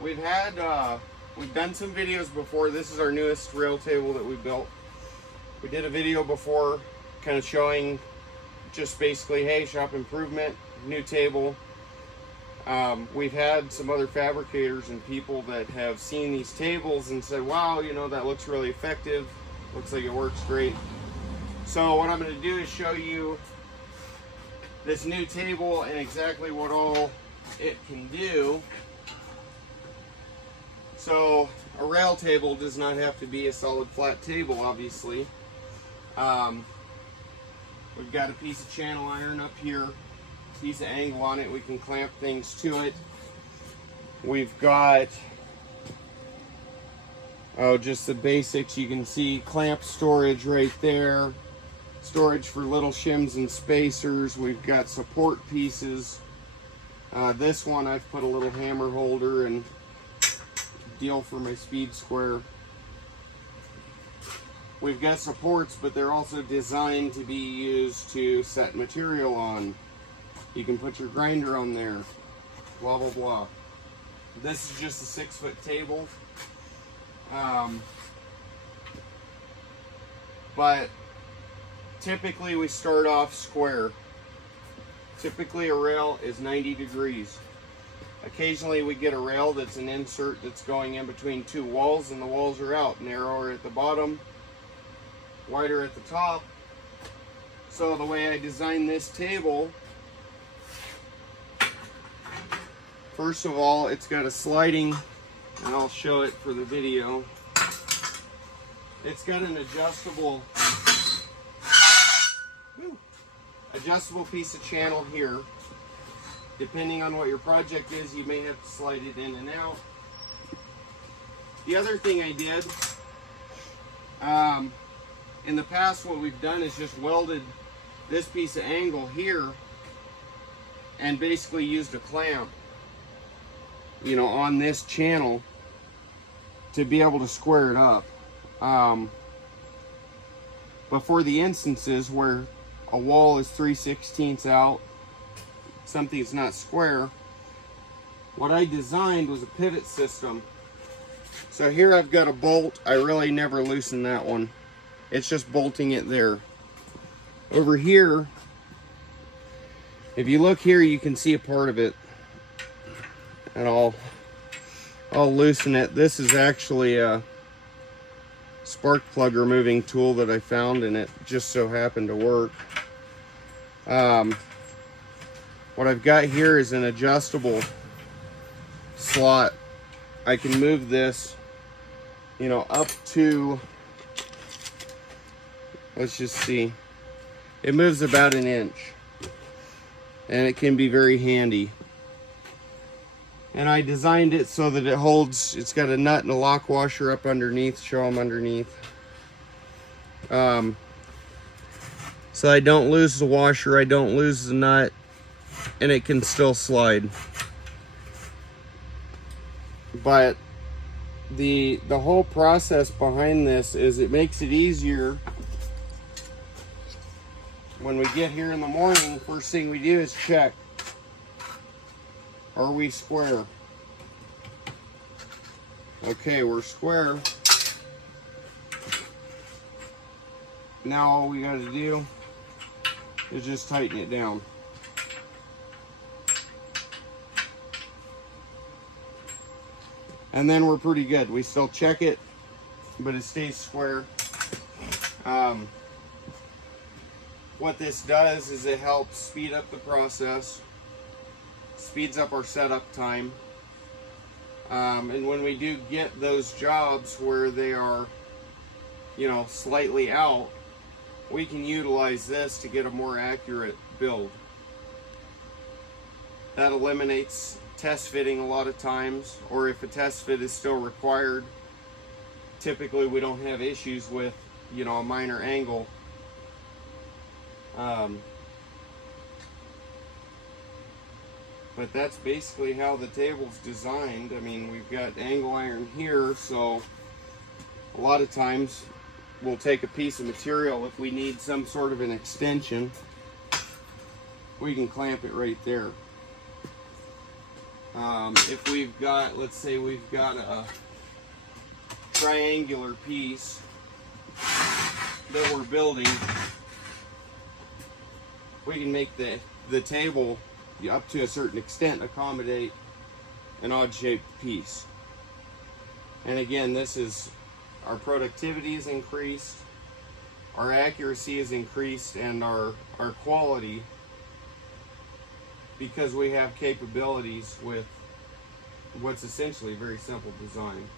We've done some videos before. This is our newest rail table that we built. We did a video before kind of showing just basically, hey, shop improvement, new table. We've had some other fabricators and people that have seen these tables and said, wow, you know, that looks really effective. Looks like it works great. So what I'm going to do is show you this new table and exactly what all it can do. So a rail table does not have to be a solid flat table, obviously. We've got a piece of channel iron up here, piece of angle on it. We can clamp things to it. We've got, just the basics. You can see clamp storage right there. Storage for little shims and spacers. We've got support pieces. This one I've put a little hammer holder and deal for my speed square. We've got supports, but they're also designed to be used to set material on. You can put your grinder on there, blah, blah, blah. This is just a 6-foot table. But typically we start off square. Typically a rail is 90 degrees. Occasionally we get a rail that's an insert that's going in between two walls, and the walls are out, narrower at the bottom, wider at the top. So the way I designed this table, first of all, it's got a sliding, and I'll show it for the video. It's got an adjustable piece of channel here. Depending on what your project is, you may have to slide it in and out. The other thing I did, in the past what we've done is just welded this piece of angle here and basically used a clamp, you know, on this channel to be able to square it up. But for the instances where a wall is 3/16 out, something's not square, what I designed was a pivot system. So here I've got a bolt. I really never loosen that one. It's just bolting it there. Over here, if you look here, you can see a part of it. And I'll loosen it. This is actually a spark plug removing tool that I found, and it just so happened to work. What I've got here is an adjustable slot. I can move this, you know, up to, let's just see, it moves about 1 inch, and it can be very handy. And I designed it so that it holds, it's got a nut and a lock washer up underneath, show them underneath. So I don't lose the washer, I don't lose the nut, and it can still slide. But the whole process behind this is it makes it easier when we get here in the morning. First thing we do is check, are we square? Okay, we're square. Now all we got to do is just tighten it down. And then we're pretty good. We still check it, but it stays square. What this does is it helps speed up the process, speeds up our setup time. And when we do get those jobs where they are, you know, slightly out, we can utilize this to get a more accurate build. That eliminates test fitting a lot of times, or if a test fit is still required, typically we don't have issues with, you know, a minor angle. But that's basically how the table's designed. I mean, we've got angle iron here, so a lot of times we'll take a piece of material. If we need some sort of an extension, we can clamp it right there. If we've got, let's say we've got a triangular piece that we're building, we can make the table up to a certain extent accommodate an odd shaped piece. And again, this is, our productivity is increased, our accuracy is increased, and our quality, because we have capabilities with what's essentially a very simple design.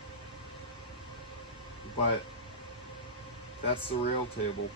But that's the rail table.